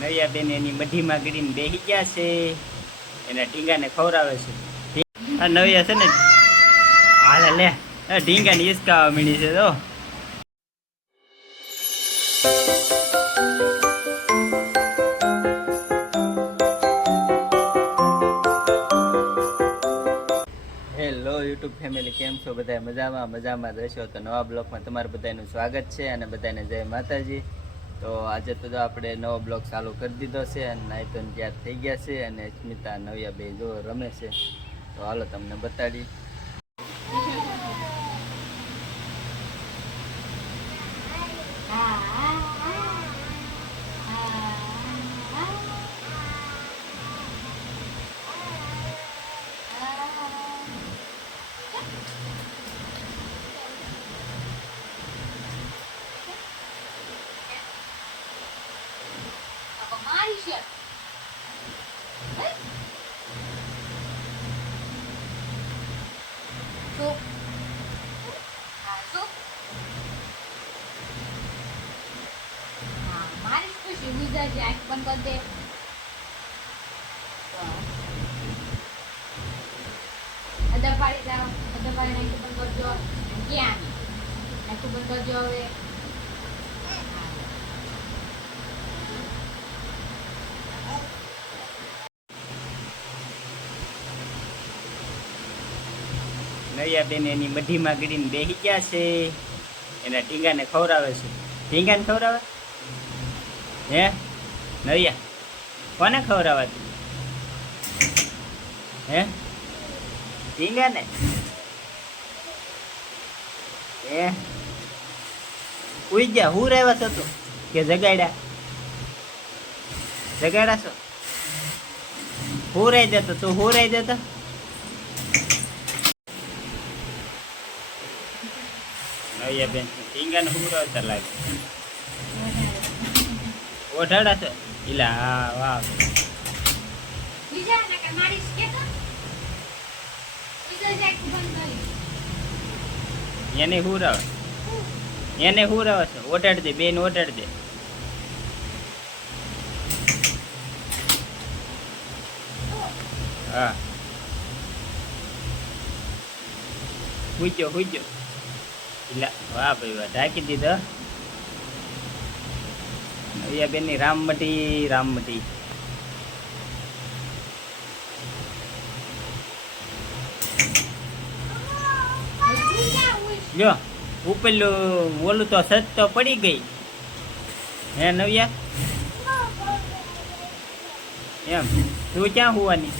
નૈયા બેન એની મઢીમાં ગીરીને બેસી ગયા છે, એના ઢીંગાને ખવડાવે છે. આ નૈયા છે ને હાલે લે ઢીંગાને હિસકાવા મીણી છે. તો હેલો યુટ્યુબ ફેમિલી, કેમ છો બધા? મજામાં રહેશો તો નવા બ્લોગમાં તમારું બધાનું સ્વાગત છે અને બધાને જય માતાજી. તો આજે તો આપણે નવો બ્લોગ ચાલુ કરી દીધો છે અને નાઈ તો તૈયાર થઈ ગયા છે અને સ્મિતા નવ્યા બે જો રમે છે. તો હાલો તમને બતાડી. નૈયા બેન એની મઢીમાં ગીરીને બેસી ગયા છે, એના ઢીંગાને ખવડાવે છે. ઢીંગાને ખવડાવે હે નૈયા? કોને ખવડાવવા? હે ઢીંગાને? હે ઉઈ ગયા? હું રહેવા છો તું કે જગાડ્યા છો? હું રહી જતો તું? હું રહી જતો? નૈયા બેન ઢીંગાને હું રહેતા લાગે ઓઢાડા છે. ઇલા હા વાહ. એને હું રહે છે? ઓઢાડ દે બેન, ઓઢાડ દે. હા હુઈજો. ઇલા વાહ ભાઈ વાહ, ઢાંકી દીધો. નૈયા બેન ની રામમટી. જો ઉપેલું ઓલું તો સજ તો પડી ગઈ હે નવ્યા? એમ તું ક્યાં હુવાની?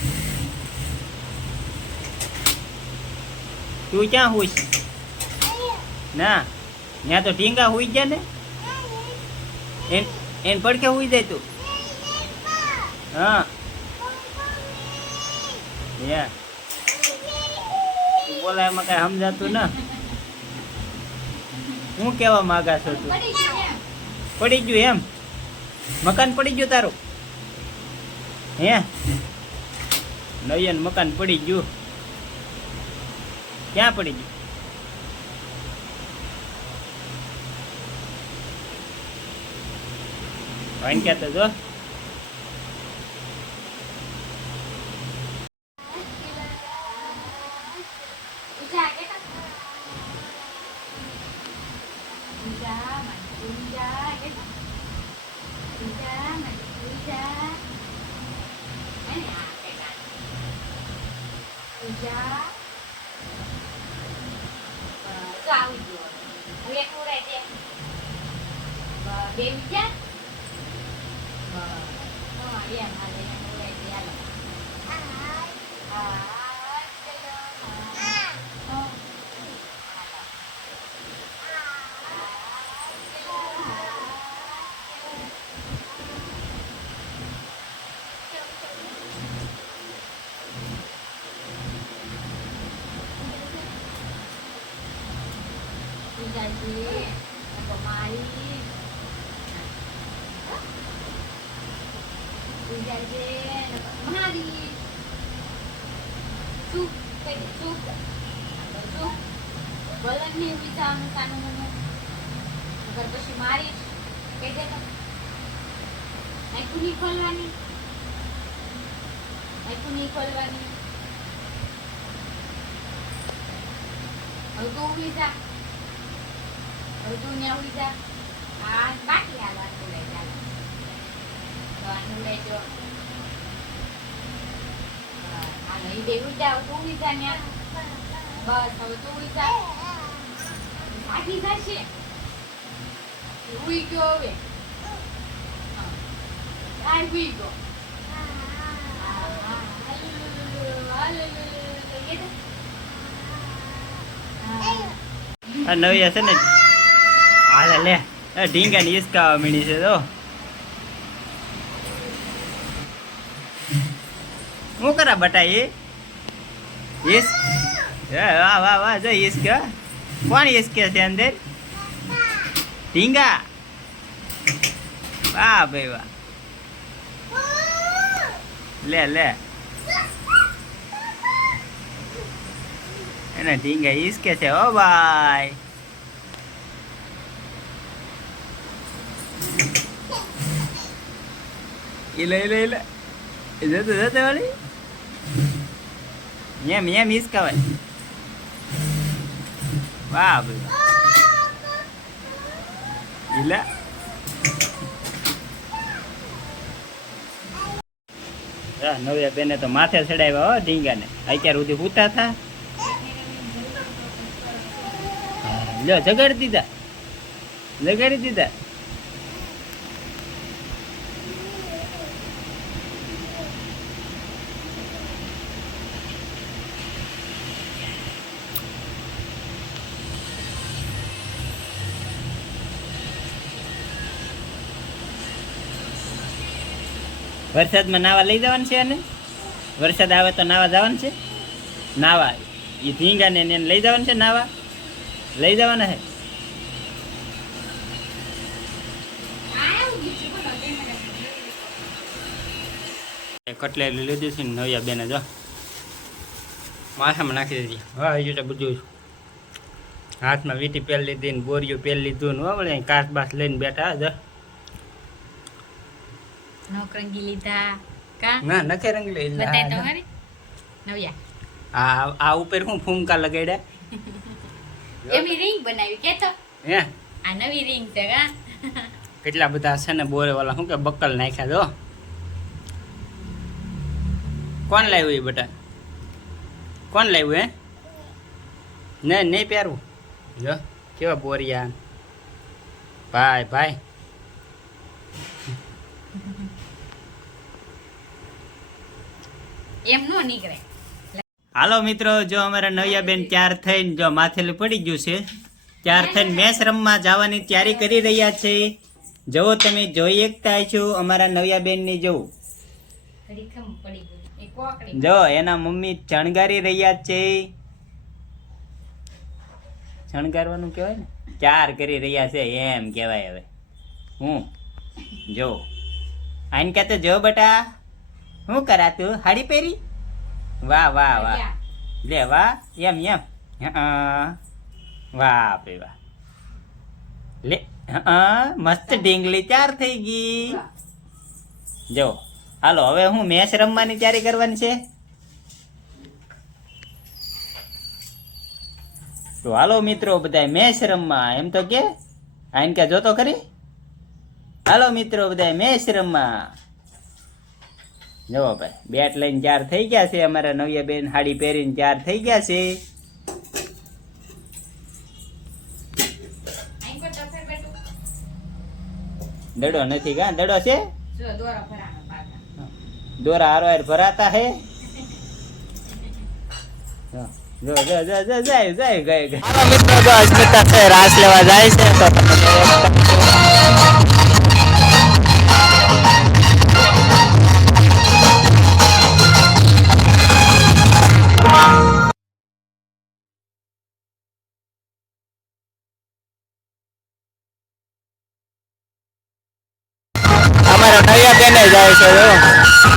તું ક્યાં હુઈશ? ના ત્યાં તો ઢીંગા હુઈ ગયા ને, એને પડખે હુઈ જાય તું. હા તું બોલા એમાં કઈ સમજાતું ને. હું કેવા માંગા છો તું? પડી ગયું એમ? મકાન પડી ગયું તારું? હે નયન મકાન પડી ગયું? ક્યાં પડી ગયું? ભાઈ ક્યાં તો જો આખું નહીં ખોલવાની, આખું નહીં ખોલવાની. હવે તું ઉડી જા, હવે તું ત્યાં ઉડી જા. આ બાકી હાલ આટલું લઈ જા, તો આનું લઈ જો. હાલો એ બે ઉડી જા, તું ઉડી જા ત્યાં. બસ હવે તું ઉડી જા. ભાગી જશે, ઉડી ગયો હવે. આ ઉડી ગયો. આ નવી હશે ને હાલે લે ઢીંગા ની ઈસકાવા મીણી છે તો હું કરા બટા એ ઈસ વાહ વાહ વાહ જો ઈસકા કોણ ઈસકે છે અંદર ઢીંગા વાહ ભાઈ વાહ લે લે એના ઢીંગા ઈસકે છે ઓ ભાઈ ઇલે ઇલે ઇલે જતો જતો વાળી એમ ઈસકાવાય વાહ ભાઈ ઇલા નવ્યા બેને તો માથે ચડાવ્યા હો ઢીંગાને અત્યાર સુધી પૂતા થા લ્યો જગાડી દીધા વરસાદમાં નાવા લઈ જવાનું છે અને વરસાદ આવે તો નાવા જવાનું છે નાવા એ ઢીંગાને એને લઈ જવાનું છે નાવા લઈ જવાના હે કટલેરી લીધી છે નવ્યા બેને જો માથામાં નાખી દીધી હા હજુ તો બધું હાથમાં વીટી પહેરી લીધી ને બોરિયું પહેરી લીધું ને વળે કાચ બાસ લઈને બેઠા જો નોકરંગી લીધા કા ના નકે રંગ લઈ બતાય તો ખરી નવ્યા આ ઉપર હું ફૂમકા લગાડ્યા એમી રિંગ બનાવી કે તો હે આ નવી રિંગ છે કા કેટલા બધા છે ને બોરે વાળા શું કે બક્કલ નાખ્યા જો કોણ લાવ્યું એ બટા કોણ લાવ્યું હે નહીં પહેરવું જો કેવા બોરિયા ભાઈ એમ નો નીકળે. હાલો મિત્રો જો અમારા નવ્યા બેન ત્યાર થઈને જો માથેલું પડી ગયું છે ત્યાર થઈને મેચ રમવા જવાની તૈયારી કરી રહ્યા છે જો તમે જોઈ એકતા છો અમારા નવ્યા બેન ની જો જો એના મમ્મી શણગારી રહ્યા છે શણગારવાનું કહેવાય ને ચાર કરી રહ્યા છે એમ કહેવાય હવે હું જો આઈને કહેતો જો બટા શું કરાતું હાડી પહેરી વાહ લે વાહ એમ વાહ ભાઈ વાહ લે મસ્ત ઢીંગલી ચાર થઈ ગઈ જો હાલો હવે હું મેચ રમવાની તૈયારી કરવાની છે તો હાલો મિત્રો બધા મેચ રમવા એમ તો કે આઈને કે જોતો ખરી હાલો મિત્રો બધા મેચ રમવા જો ભાઈ બેટ લઈને ચાર થઈ ગયા છે અમારા નવ્યા બેન હાડી પહેરીને ચાર થઈ ગયા છે દડો નથી કા દડો છે દોરા હારો હાર ભરાતા હે જો જાય ગઈ મિત્રો જો અસ્મિતા છે રાસ લેવા જાય છે તો અમારા નયા બેને જાય છે